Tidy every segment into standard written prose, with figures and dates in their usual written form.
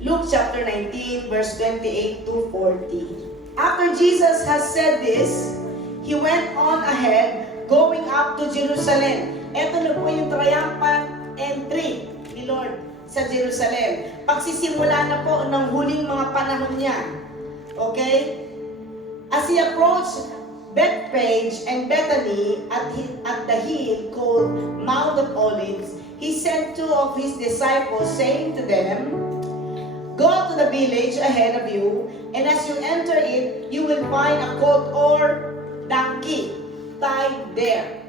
Luke chapter 19, verse 28 to 40. After Jesus has said this, He went on ahead, going up to Jerusalem. Ito na po yung triumphant entry ni Lord sa Jerusalem. Pagsisimula na po ng huling mga panahon niya. Okay? As He approached Bethphage and Bethany at the hill called Mount of Olives, He sent two of His disciples, saying to them, "Go to the village ahead of you, and as you enter it, you will find a colt or donkey tied there,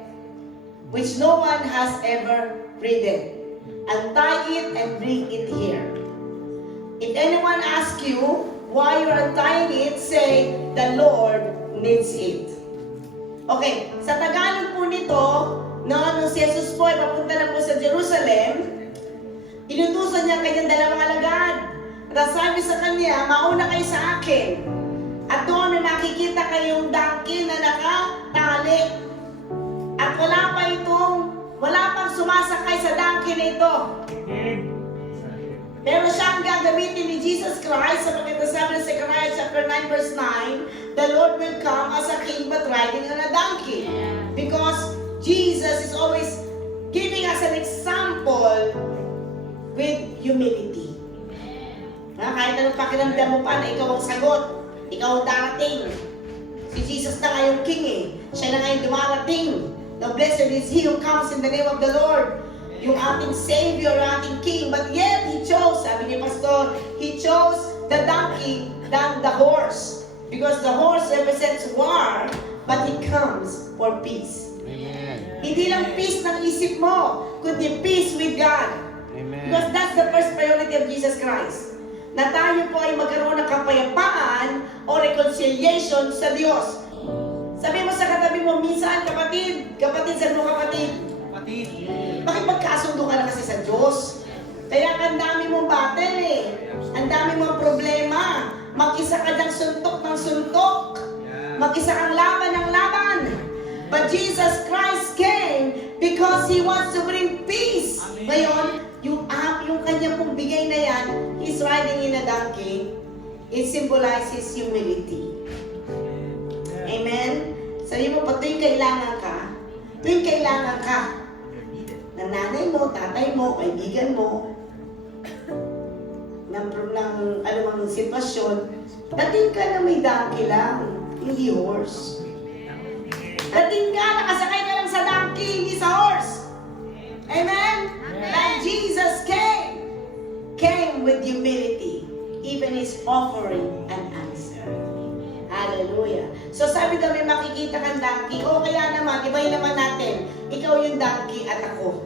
which no one has ever ridden. Untie it and bring it here. If anyone asks you why you are untying it, say, the Lord needs it." Okay, sa Tagalog po nito, nung si Jesus po ay papunta na po sa Jerusalem, inutusan niya ang kanyang dalawang alagad. At sabi sa kanya, mauna kayo sa akin. At doon na nakikita kayong donkey na nakatali. At wala pang sumasakay sa donkey na ito. Pero siya ang gagamitin ni Jesus Christ sa pagkatasabi ng Zechariah chapter 9 verse 9, the Lord will come as a king but riding on a donkey. Because Jesus is always giving us an example with humility. Kahit anong pakiramdam mo pa na ikaw ang sagot, ikaw ang darating. Si Jesus na ngayong king eh. Siya na ngayon dumarating. The blessed is He who comes in the name of the Lord. Yung ating Savior, ating King. But yet, He chose, sabi ni Pastor, He chose the donkey than the horse. Because the horse represents war, but He comes for peace. Amen. Hindi lang peace ng isip mo, kundi peace with God. Amen. Because that's the first priority of Jesus Christ. Na tayo po ay magkaroon ng kapayapaan o reconciliation sa Diyos. Sabi mo sa katabi mo, minsan, kapatid, sabi mo kapatid, bakit magkasundo ka na kasi sa Diyos? Kaya ang dami mong battle eh. Ang dami mong problema. Mag-isa ka ng suntok ng suntok. Mag-isa kang laban ng laban. But Jesus Christ came because He wants to bring peace. Ngayon, yung kanya pong bigay na yan, He's riding in a donkey. It symbolizes humility. Amen? Sabi mo, pag tuwing kailangan ka, ng nanay mo, tatay mo, kaibigan mo, ng anumang sitwasyon, dating ka na may donkey lang, hindi horse. Dating ka, nakasakay ka lang sa donkey, hindi sa horse. Amen? And Jesus came with humility, even His offering an answer. Hallelujah. So sabi daw may makikita kang donkey, o kaya naman, ibahin naman natin, ikaw yung donkey at ako.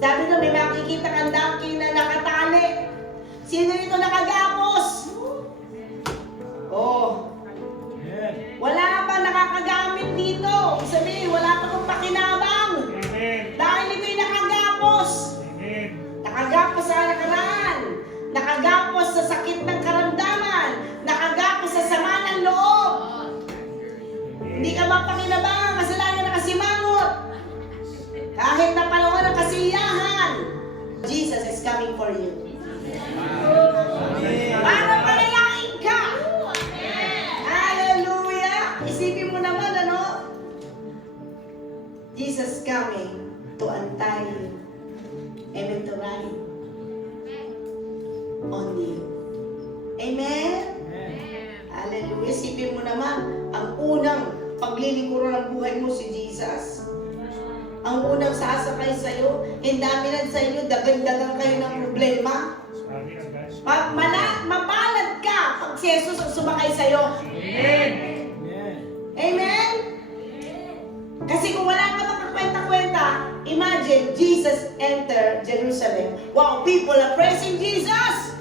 Sabi daw may makikita kang donkey na nakatali. Sino nito nakagapos? Oh. Wala pa nakakagamit dito. Sabihin, wala pa kong pakinabang. Dahil ito'y nakagapos. Nakagapos sa nakaraan. Nakagapos sa sakit ng karamdaman. Nakagapos sa sama ng loob. Hindi ka mapakinabang kasi lagi nakasimangot. Kahit na panahon ng kasiyahan, Jesus is coming for you. Para palayain ka. Hallelujah! Isipin mo naman, Jesus coming to untie you. Amen, to ride on you. Amen? Hallelujah. Isipin mo naman, ang unang paglilingkuran ng buhay mo si Jesus. Ang unang sasakay sa'yo, hindamin sa inyo, dagan-dagan kayo ng problema. Mapalad ka pag si Jesus ang sumakay sa'yo. Amen? Amen? Kasi kung wala ka magkakwenta-kwenta, imagine, Jesus entered Jerusalem. Wow, people are praising Jesus!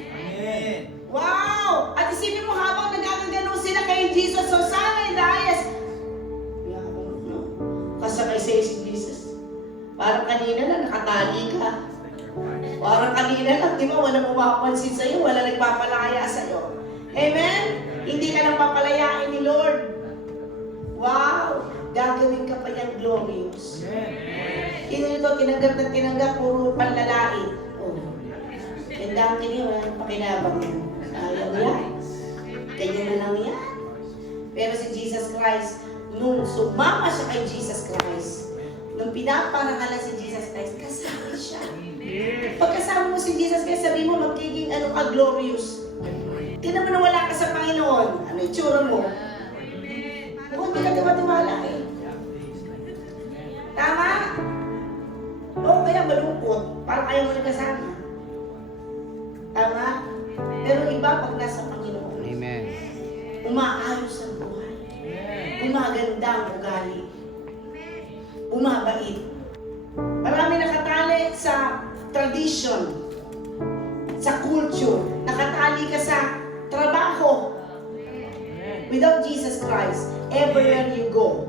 Amen. Wow! At isipin mo habang nagagano sila kay Jesus, so sana in the highest, kasakay sa si Jesus. Parang kanina na nakatali ka. Parang kanina lang, di ba, walang umapansin sa'yo, walang nagpapalaya sa'yo. Amen? Hindi ka nang papalayain ni Lord. Wow! Gagawin ka pa niyang glorious. Sino nito, tinanggap na tinanggap, puro panlalait. Oh. donkey niya, walang pakinabang yan. Ayaw yan. Ganyan na lang yan. Pero si Jesus Christ, nung sumama siya kay Jesus Christ, nung pinaparangalan si Jesus Christ, kasama siya. Pagkasama mo si Jesus Christ, sabi mo, magiging ano ka, glorious. Tingnan mo na wala ka sa Panginoon. Ano itsura mo? Hindi ka tiwala eh. Tama? O kaya malungkot, parang ayaw mo na kasama. Tama? Pero iba pag nasa Panginoon. Amen. Umaayos ang buhay. Gumaganda ang ugali. Bumabait. Marami nakatali sa tradition, sa culture. Nakatali ka sa trabaho. Without Jesus Christ, everywhere you go,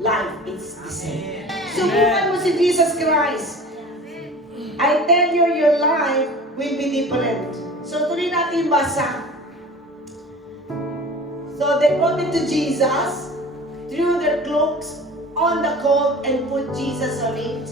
life is the same. Subukan mo si Jesus Christ. I tell you, your life will be different. So tuloy natin basa. So they brought it to Jesus, threw their cloaks on the colt and put Jesus on it.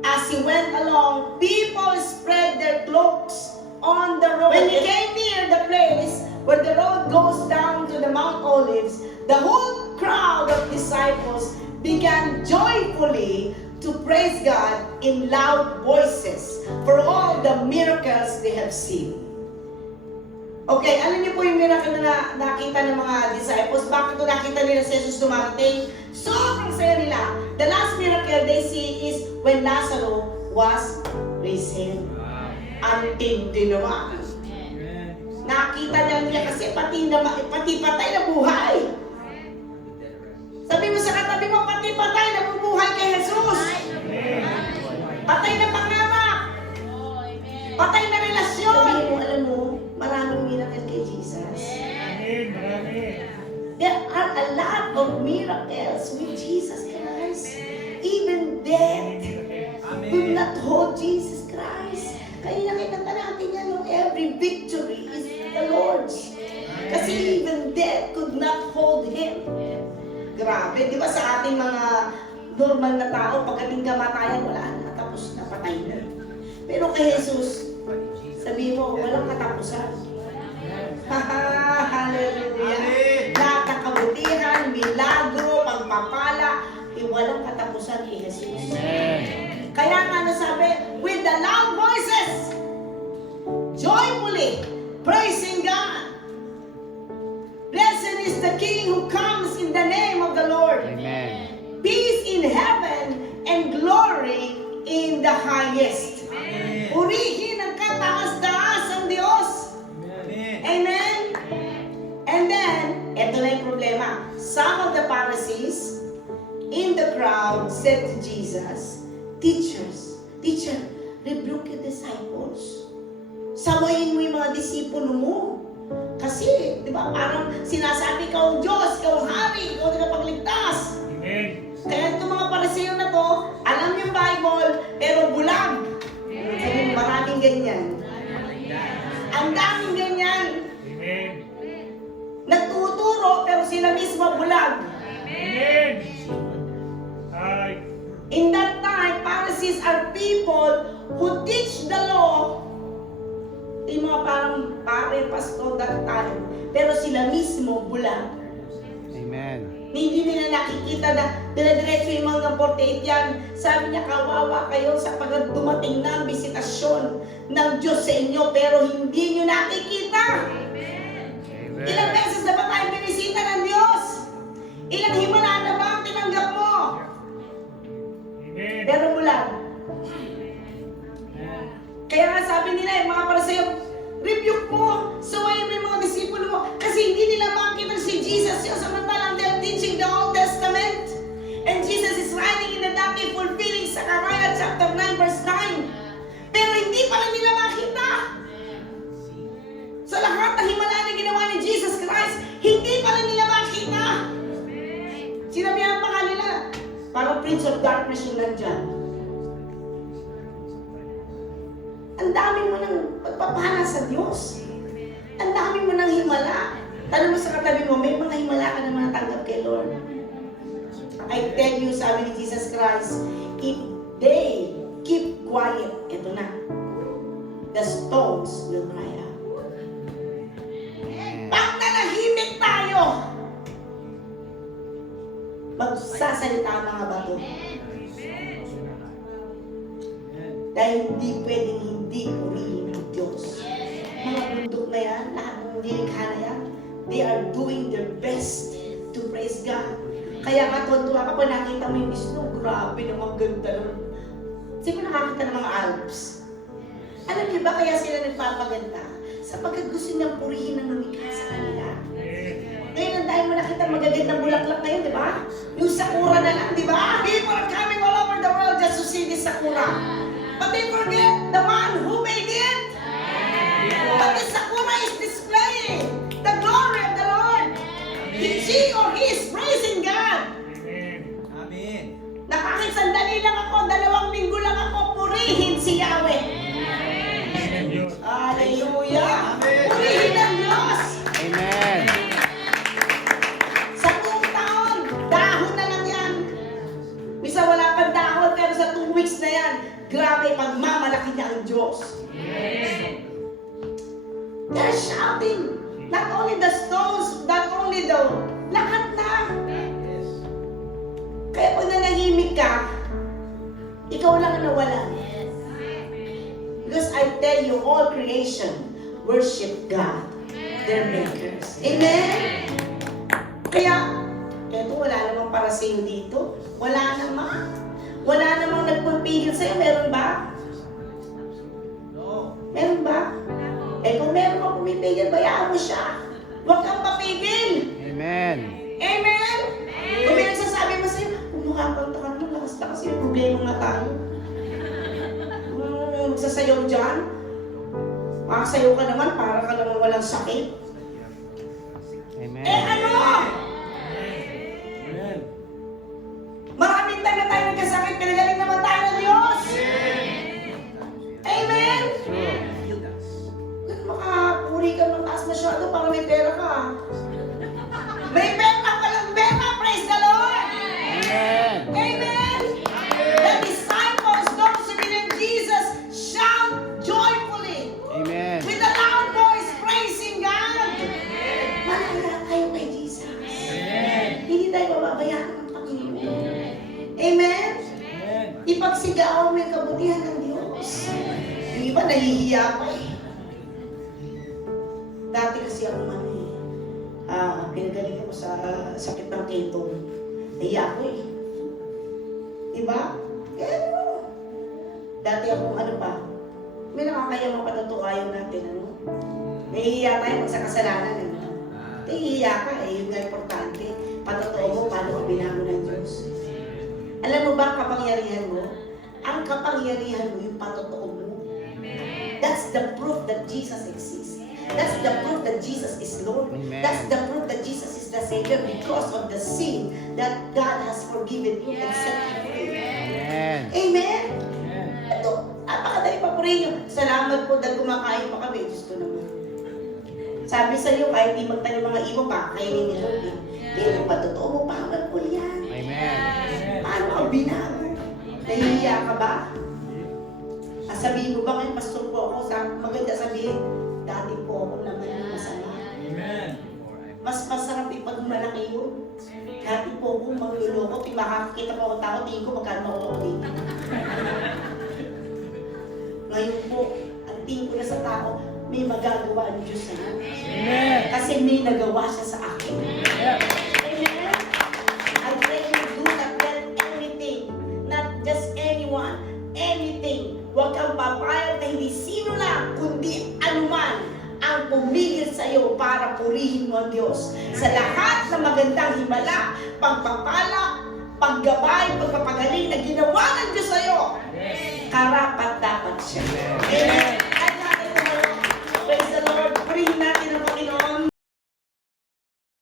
As he went along, people spread their cloaks on the road. When he came near the place where the road goes down to the Mount Olives, the whole crowd of disciples began joyfully to praise God in loud voices for all the miracles they have seen. Okay, alam niyo po yung miracle na nakita ng mga disciples. Bakit ko nakita nila si Jesus dumarating? Sobrang saya nila. The last miracle they see is when Lazarus was risen. Ang tindi naman. Nakita nila kasi pati patay na buhay. Sabi mo sa katabi mo, pati patay na bubuhay kay Jesus. Patay na pangamak. Patay na relasyon. Sabi mo, alam mo, maraming miracle kay Jesus. There are a lot of miracles with Jesus Christ. Even death could not hold Jesus Christ. Kaya nakikita natin yan, no? Every victory is the Lord's. Kasi even death could not hold Him. Grabe, di ba sa ating mga normal na tao, pagdating kamatayan, wala na, tapos na, patay na. Pero kay Jesus, sabi mo, walang katapusan. Hallelujah! Lahat ng kabutihan, milagro, pagpapala, walang katapusan kay Jesus. Kaya nga nasabi, with the loud voices, joyfully praising God. Blessed is the King who comes in the name of the Lord. Amen. Peace in heaven and glory in the highest. Purihin ang kataas-taas ang Diyos. Amen? And then, eto na yung problema. Some of the Pharisees in the crowd said to Jesus, Teacher, rebuke your disciples. Sawayin mo yung mga disipulo mo. Kasi, di ba, parang sinasabi ikaw ang Diyos, ikaw ang hari, ikaw ang tagapagligtas. Amen. Kaya itong mga Pariseo na to, alam yung Bible, pero bulag. Sabi mo, maraming ganyan. Ang daming ganyan. Amen. Nagtuturo, pero sila mismo bulag. Amen. Ay. In that time, Pharisees are people who teach the law. Yung mga parang pare, pastor that time. Pero sila mismo bulag. Amen. Hindi nila nakikita na dinadiretso yung mga 48 yan. Sabi niya, kawawa kayo sa pag dumating na ang bisitasyon ng Diyos sa inyo, pero hindi nyo nakikita. Amen. Ilang beses na ba tayo binisita ng Diyos? Ilang himala na ba ang tinanggap mo? Amen. Pero bulag. Kaya nga sabi nila, yung mga Pariseo, rebuke mo, sawayin mo yung mga disipulo mo, kasi hindi nila makikita si Jesus yung samantalang they're teaching the Old Testament. And Jesus is riding in the donkey fulfilling Zechariah chapter 9 verse 9. Pero hindi pa rin nila makita. Sa lahat ng himala na ginawa ni Jesus Christ, hindi pa rin nila makita. Sinabihan pa nga nila, parang Prince of Darkness yung nandyan. Ang dami mo ng pagpapala sa Diyos. Ang dami mo ng himala. Tanong mo sa katabi mo, may mga himala ka na manatanggap kay Lord. I tell you, sabi ni Jesus Christ, if they keep quiet, ito na, the stones will cry out. Amen. Pag nanahimik tayo, magsasalita ang mga bato. Dahil hindi pwedeng hindi purihin ng Diyos. Mga bundok na yan, lahat ng nilikha na yan, they are doing their best to praise God. Kaya nga tuwa ka pa nakita mo yung snow, grabe namang ganda naman. Sino nakakita ng mga Alps? Alam niyo ba kaya sila nagpapaganda? Sapagkat gusto nilang purihin ang lumikha sa kanila. Ngayon ang dahil mo nakita magagandang bulaklak ngayon, di ba? Yung sakura na lang, di ba? People are coming all over the world just to see this sakura. But they forget the one who made it. But the sakura is displaying the glory of the Lord. She or he is praising God. Amen. Nakakisandali lang ako, 2 linggo lang ako, purihin si Yahweh. Hallelujah! Purihin ang Diyos! Amen. Sa buong taon, dahon na lang yan. Misa wala pang dahon, pero sa 2 weeks na yan, grabe, pagmamalaki niya ang Diyos. They're shouting. Not only the stones, not only the... Lahat na. Kaya pag nanahimik ka, ikaw lang ang nawala. Because I tell you, all creation worship God, their makers. Amen? Kaya, eto wala namang para sa iyo dito. Wala namang. Wala namang nagpapigil sa'yo. Meron ba? No. Meron ba? Eh kung meron kang pumipigil, bayaan mo siya. Huwag kang papigil. Amen. Amen? Kung may nagsasabi mo sa'yo, kung makakanta ka naman, lakas-lakas yung problema nga tayo. Magsasayaw dyan. Makasayaw ka naman, para ka naman walang sakit. Amen. Eh ano? Maraming time na tayo nagkasakit, pinagaling naman tayo ng Diyos. Amen? True. Makapuri ka ng taas masyado para may pera ka. May pera ka lang pera, praise the Lord! Amen. Amen! The disciples, those who believe Jesus, shout joyfully Amen. with a loud voice, praising God. Malaya tayo kay Jesus. Hindi tayo mababayaan ng Panginoon. Amen? Ipagsigawan mo yung kabutihan ng Diyos. Yung iba nahihiya pa eh. Dati kasi ako pinagaling ako sa sakit ng ketong. Nahiya ako eh. Diba? Eh, ano? Dati ako may nakakayang mapatutukayan natin, ano? Nahihiya tayo pag sa kasalanan, ano? Nahihiya ka eh, yun nga importante. Patotoo mo, paano ka binago ng Diyos. Alam mo ba ang kapangyarihan mo? Ang kapangyarihan mo, yung patotoo mo. That's the proof that Jesus exists. That's the proof that Jesus is Lord. Amen. That's the proof that Jesus is the Savior because of the sin that God has forgiven you and set you free. Amen. Amen? Ito, napakadali pa po rin yun. Salamat po dahil kumakain pa kami. Diyos ko naman. Sabi sa iyo, kahit di magtanim mga ibon, kakainin ni Lord. Kaya patotoo mo, powerful yan. Amen. Paano ka binago? Nahihiya ka ba? Sabihin mo ba ngayon, pastor po ako, maganda sabihin, dati po ako naman yung masama. Mas masarap ipag malaki yun. Dati po akong magluloko, makakakita po ako tao, tingin ko magkano ako dito. Ngayon po, ang tingin ko na sa tao, may magagawa ang Diyos sa akin. Kasi may nagawa siya sa akin. Amen? I pray you do not let anything, not just anyone, anything. Huwag kang papayag na hindi sino lang, kundi anuman ang pumigil sa iyo para purihin mo ang Diyos. Sa lahat ng magandang himala, pagpapala, paggabay, pagpapagaling na ginawa ng